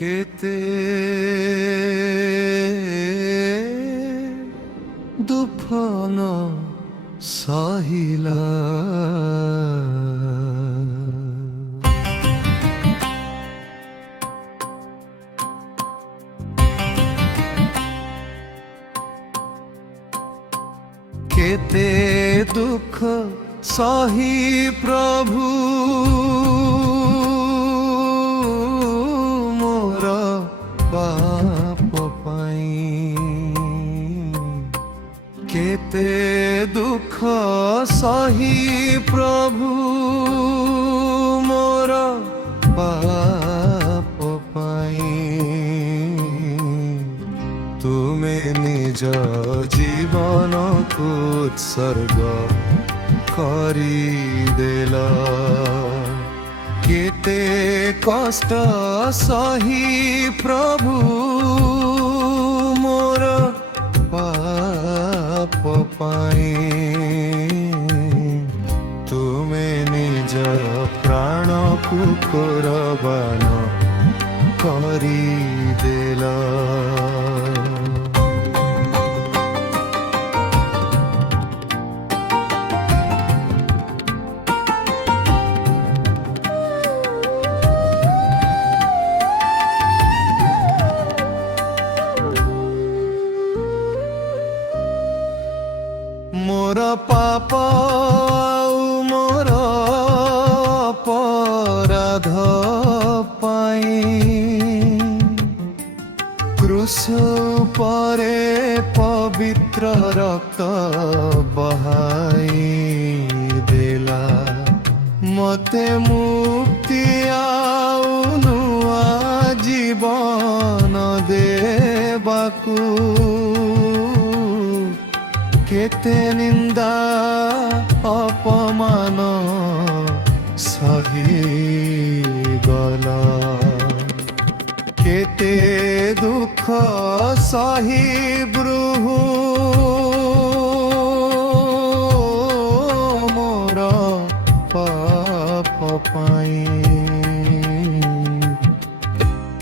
কেতে দুফন সহিলা কেতে দুঃখ সহি প্রভু মোর পাপ পাই কেতে দুঃখ সহি প্রভু মোর পাপ পাই তুমি নিজ জীবনକୁ উৎসর্গ କରିଦେଲ କେତେ କଷ୍ଟ ସହି ପ୍ରଭୁ ମୋର ପାପ ପାଇଁ ତୁମେ ନିଜ ପ୍ରାଣକୁ କୁରବାନ କରିଦେଲ মোর পাপ মোর অপরাধ পাই ক্রুশ পরে পবিত্র রক্ত বহাই দেলা মতে মুক্তি আউ নূয়া জীবন দেবাকু কেতে নিন্দা অপমান সহি গল কেতে দুঃখ সহি ব্রুহু মোর পাপ পাই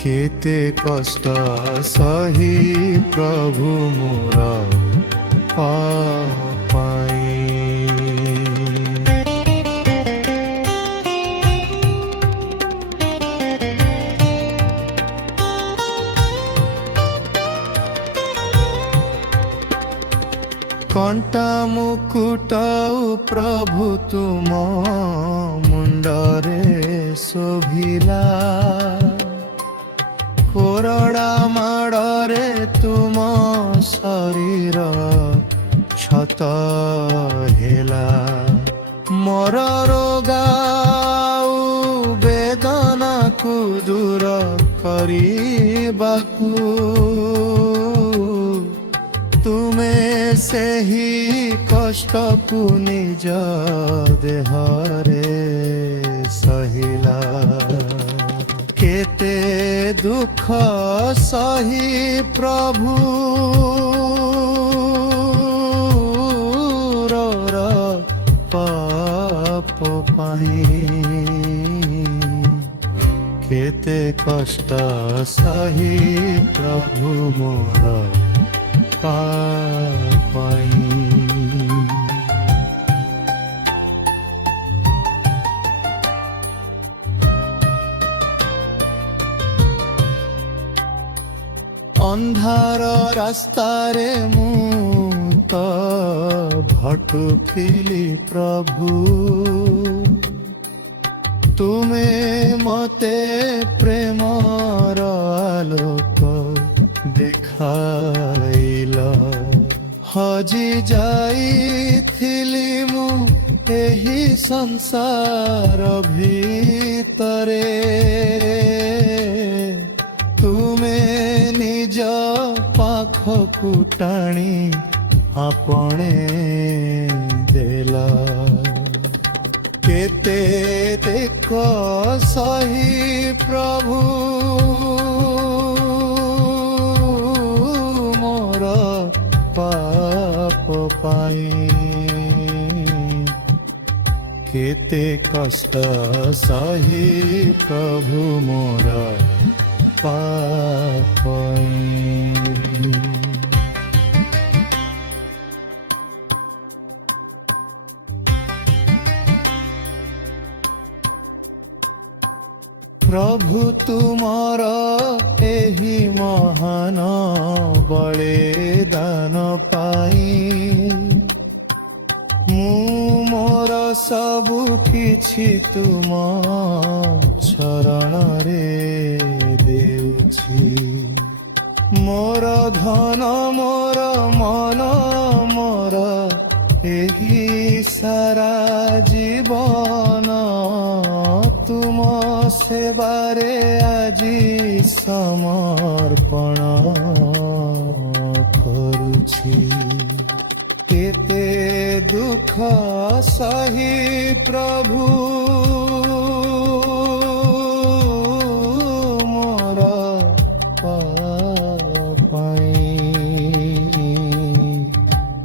কেতে কষ্ট সহি প্রভু মোর পাই কণ্টা মুকুট প্রভু তুম মুন্ডরে শোভিলা কোরড়া মাড়রে তুম শরীর ক্ষত হেলা মর রোগাউ বেদনাকু দূর করিবাকু তুমে ସେହି কষ্টকু নিজ দেহরে সহিলা কেতে দুঃখ সহি প্রভু পাপ পাই কেতে কষ্ট সহি প্রভু মোর পাপ পাই ଅନ୍ଧାର ରାସ୍ତାରେ ମୁଁ ତ ଭଟୁଥିଲି ପ୍ରଭୁ ତୁମେ ମତେ ପ୍ରେମର ଆଲୋକ ଦେଖାଇଲ ହଜି ଯାଇଥିଲି ମୁଁ ଏହି ସଂସାର ଭିତରେ ତୁମେ ନିଜ ପାଖକୁ ଟାଣି ଆପଣେ ଦେଲ କେତେ ଦେଖ ସହି ପ୍ରଭୁ ମୋର ପାପ ପାଇ କେତେ କଷ୍ଟ ସହି ପ୍ରଭୁ ମୋର ପାପ ପାଇଁ। ପ୍ରଭୁ ତୁମର ଏହି ମହାନ ବଳିଦାନ ପାଇଁ ମୁଁ ମୋର ସବୁ କିଛି ତୁମ ଚରଣରେ ଦେଉଛି। ମୋର ଧନ ମୋର ମନ ମୋର ଏହି ସାରା ଜୀବନ ତୁମ ସେବାରେ ଆଜି ସମର୍ପଣ କରୁଛି। କେତେ ଦୁଃଖ ସହି ପ୍ରଭୁ ମୋର ପାଇଁ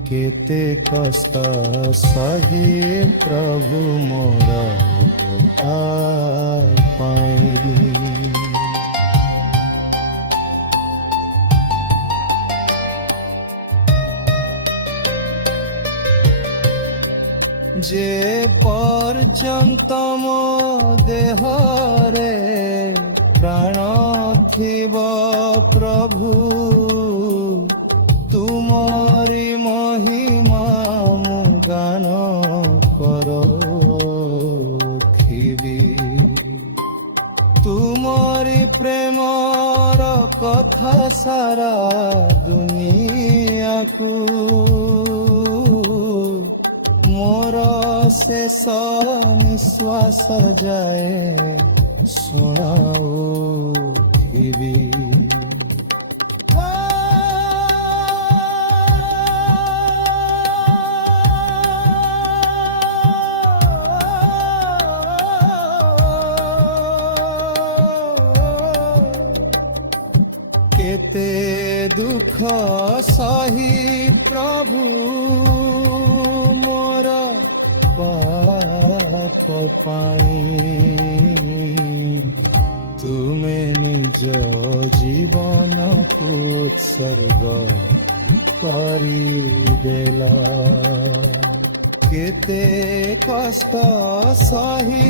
କେତେ କଷ୍ଟ ସହି ପ୍ରଭୁ ମୋର ପାଇଁ। যে পর্যন্ত ମୋ ଦେହରେ ପ୍ରାଣ ଥିବ ପ୍ରଭୁ ତୁମରି ମହିମା ମୁଁ ଗାନ କରୁଥିବି। ତୁମରି ପ୍ରେମର କଥା ସାରା ଦୁନିଆକୁ ମୋର ଶେଷ ନିଶ୍ୱାସ ଯାଏ ଶୁଣାଉଥିବି। କେତେ ଦୁଃଖ ସହି ପ୍ରଭୁ ମୋର ପାପ ପାଇଁ ତୁମେ ନିଜ ଜୀବନକୁ ଉତ୍ସର୍ଗ କରିଦେଲ। କେତେ କଷ୍ଟ ସହି